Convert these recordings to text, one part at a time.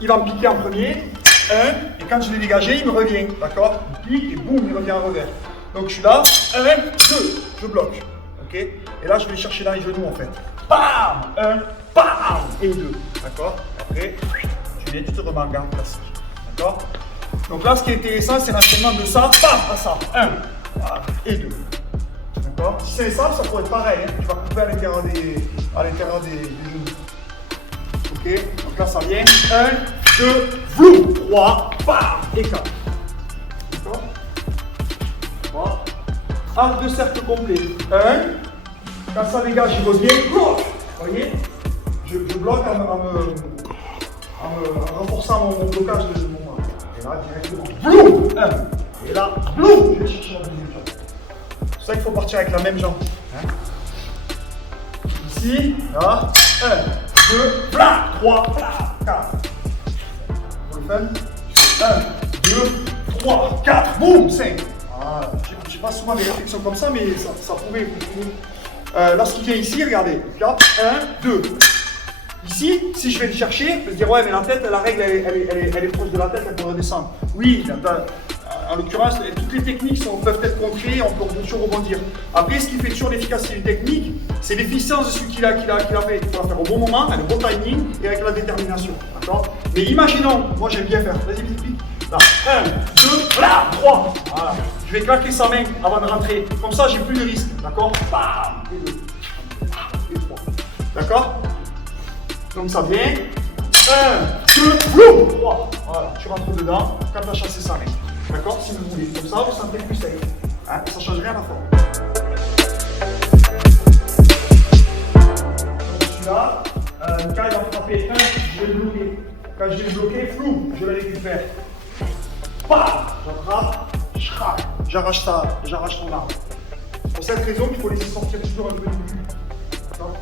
il va me piquer en premier. 1, et quand je l'ai dégagé, il me revient. D'accord? Il pique et boum, il revient en revers. Donc je suis là. 1, 2, je bloque. Ok? Et là, je vais les chercher dans les genoux en fait. Bam! 1, bam! Et 2. D'accord? Après, tu viens, tu te remets en garde classique. D'accord? Donc là, ce qui est intéressant, c'est l'enchaînement de ça, bam, à ça. 1, et 2. D'accord? Si c'est simple, ça pourrait être pareil. Hein? Tu vas couper à l'intérieur des genoux. Ok? Donc là, ça vient. 1, 2, vlou, 3, bam, et 4. D'accord? 3. Arc de cercle complet. 1. Quand ça dégage, je reviens. Bloc. Vous voyez? Je bloque en renforçant mon blocage de mon main. Et là, directement. Blou. 1. Et là, blou. Je vais chercher la deuxième jambe. C'est pour ça qu'il faut partir avec la même jambe. Hein? Ici, là. 1, 2, bla, 3, bla, 4. Pour le fun. 1, 2, 3, 4, boum, 5. Voilà. Je n'ai pas souvent des réflexions comme ça, mais ça pourrait vous. Là, ce qui vient ici, regardez. 4, 1, 2. Ici, si je vais le chercher, je peux se dire, ouais, mais la tête, la règle, elle est proche de la tête, elle peut redescendre. Oui, en l'occurrence, toutes les techniques peuvent être contrées, on peut toujours rebondir. Après, ce qui fait toujours l'efficacité d'une technique, c'est l'efficience de celui qui l'a fait. Il faut la faire au bon moment, avec le bon timing et avec la détermination. D'accord? Mais imaginons, moi j'aime bien faire, vas-y, vite. Là, 1, 2, là, 3. Voilà. Je vais claquer sa main avant de rentrer. Comme ça, j'ai plus de risque. D'accord? Bam! Et 2. Et 3. D'accord? Donc ça vient. 1, 2, boum! 3. Voilà, tu rentres dedans quand tu as chassé sa main. D'accord? Si vous voulez. Comme ça, vous sentez plus safe. Hein? Ça ne change rien à la forme. Donc celui-là, quand il va frapper 1, je vais le bloquer. Quand je vais le bloquer, flou, je le récupère. Bam! J'attrape, j'arrache ton arme. Pour cette raison, il faut laisser sortir toujours un peu du but. D'accord?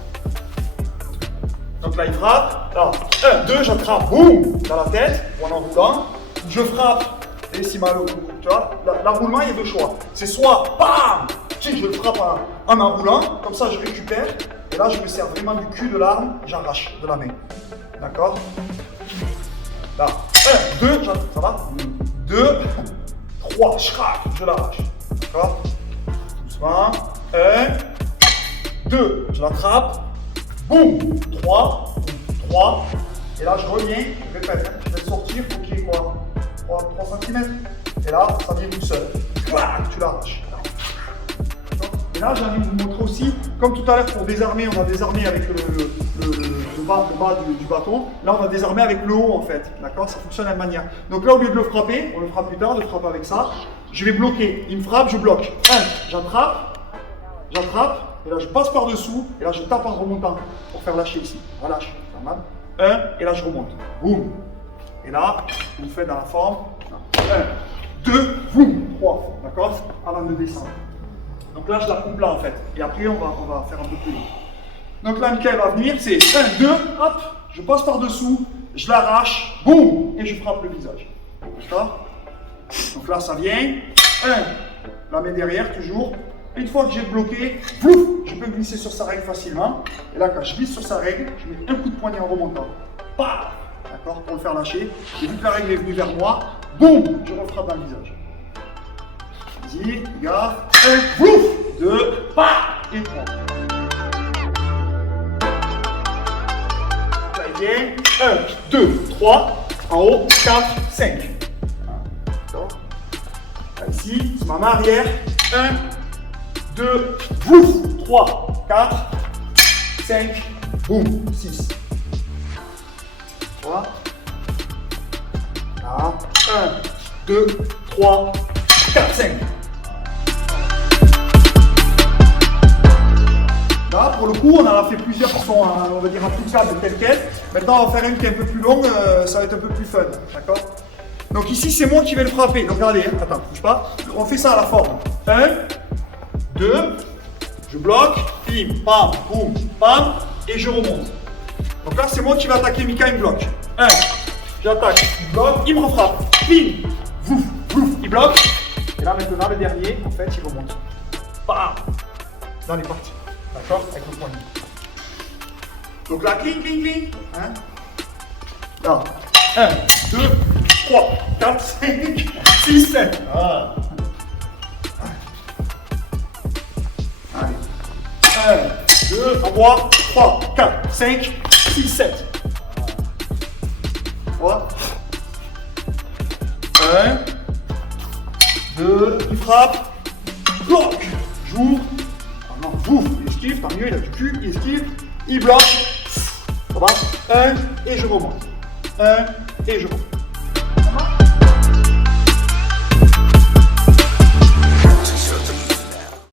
Donc là, il frappe. Alors, 1, 2, j'attrape, boum, dans la tête, ou en enroulant. Je frappe, et si mal au cou. Tu vois, l'enroulement, il y a deux choix. C'est soit, bam, je le frappe en enroulant, comme ça je récupère. Et là, je me sers vraiment du cul de l'arme, j'arrache de la main. D'accord? Là, 1, 2, ça va? 2, 3, je l'arrache. D'accord? Doucement. 1, 2, je l'attrape. Boum! 3, 3. Et là, je reviens, je répète, je vais sortir pour qu'il y ait quoi? 3 cm. Et là, ça vient tout seul. Clac, tu l'arraches. Et là, j'ai envie de vous montrer aussi, comme tout à l'heure pour désarmer, on a désarmé avec le bas du bâton. Là, on va désarmer avec le haut en fait. D'accord? Ça fonctionne de la même manière. Donc là, au lieu de le frapper, on le fera plus tard, je le frappe avec ça. Je vais bloquer. Il me frappe, je bloque. 1, j'attrape. Et là, je passe par-dessous. Et là, je tape en remontant pour faire lâcher ici. Relâche. 1, et là, je remonte. Boum. Et là, vous faites dans la forme. 1, 2, boum. 3. D'accord? Avant de descendre. Donc là, je la coupe là en fait. Et après, on va faire un peu plus long. Donc là, Michael va venir, c'est 1, 2, hop, je passe par-dessous, je l'arrache, boum, et je frappe le visage. D'accord? Donc là, ça vient. 1, la main derrière, toujours. Une fois que j'ai bloqué, plouf, je peux glisser sur sa règle facilement. Et là, quand je glisse sur sa règle, je mets un coup de poignet en remontant. Paf! D'accord? Pour le faire lâcher. Et vu que la règle est venue vers moi, boum, je refrappe dans le visage. Vas-y, regarde. 1, bouf, 2, paf, et 3. Là, il vient. 1, 2, 3, en haut, 4, 5. D'accord? Là, ici, c'est ma main arrière. 1, 2, bouf, 3, 4, 5, boum, 6. Voilà. Là, 1, 2, 3, 4, 5. Là, pour le coup, on en a fait plusieurs qui sont, on va dire, applicables tel quel. Maintenant, on va faire une qui est un peu plus longue, ça va être un peu plus fun. D'accord? Donc ici, c'est moi qui vais le frapper. Donc regardez, hein. Attends, bouge pas. On fait ça à la forme. 1, 2, je bloque, bim, pam, boum, pam, et je remonte. Donc là, c'est moi qui vais attaquer, Mika, il me bloque. 1, j'attaque, il bloque, il me refrappe. Bim, vouf, vouf, il bloque. Et là, maintenant, le dernier, en fait, il remonte. Bam, dans les parties. D'accord? Avec le poignet. Donc là, cling, cling, cling. Hein? Là, 1, 2, 3, 4, 5, 6, 7. Voilà. Allez. 1, 2, envoie. 3, 4, 5, 6, 7. Voilà. 1, 2, il frappe. Bloque. J'ouvre. Ah non, j'ouvre. Il esquive, tant mieux, il a du cul, il esquive. Il bloque. Ça va. 1 et je remonte. 1 et je remonte.